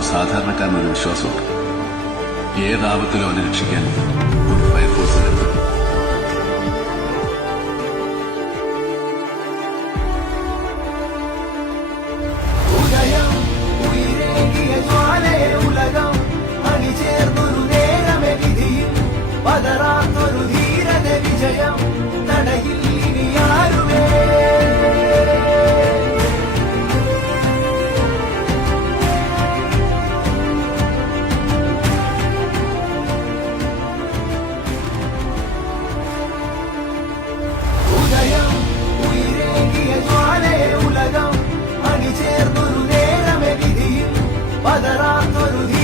സാധാരണക്കാരനൊരു വിശ്വാസമുണ്ട്. ഏതാപത്തിലും അവനെ രക്ഷിക്കാൻ ഒരു ഫയർഫോഴ്സിലെത്തും. വിജയം തടയിൽ ഇനിയാരുമേ. ഉദയം ഉയരേകിയ ജ്വാലയെ ഉലകം അണിചേർന്നൊരു നേരമെ വിധിയും പതറാത്തൊരു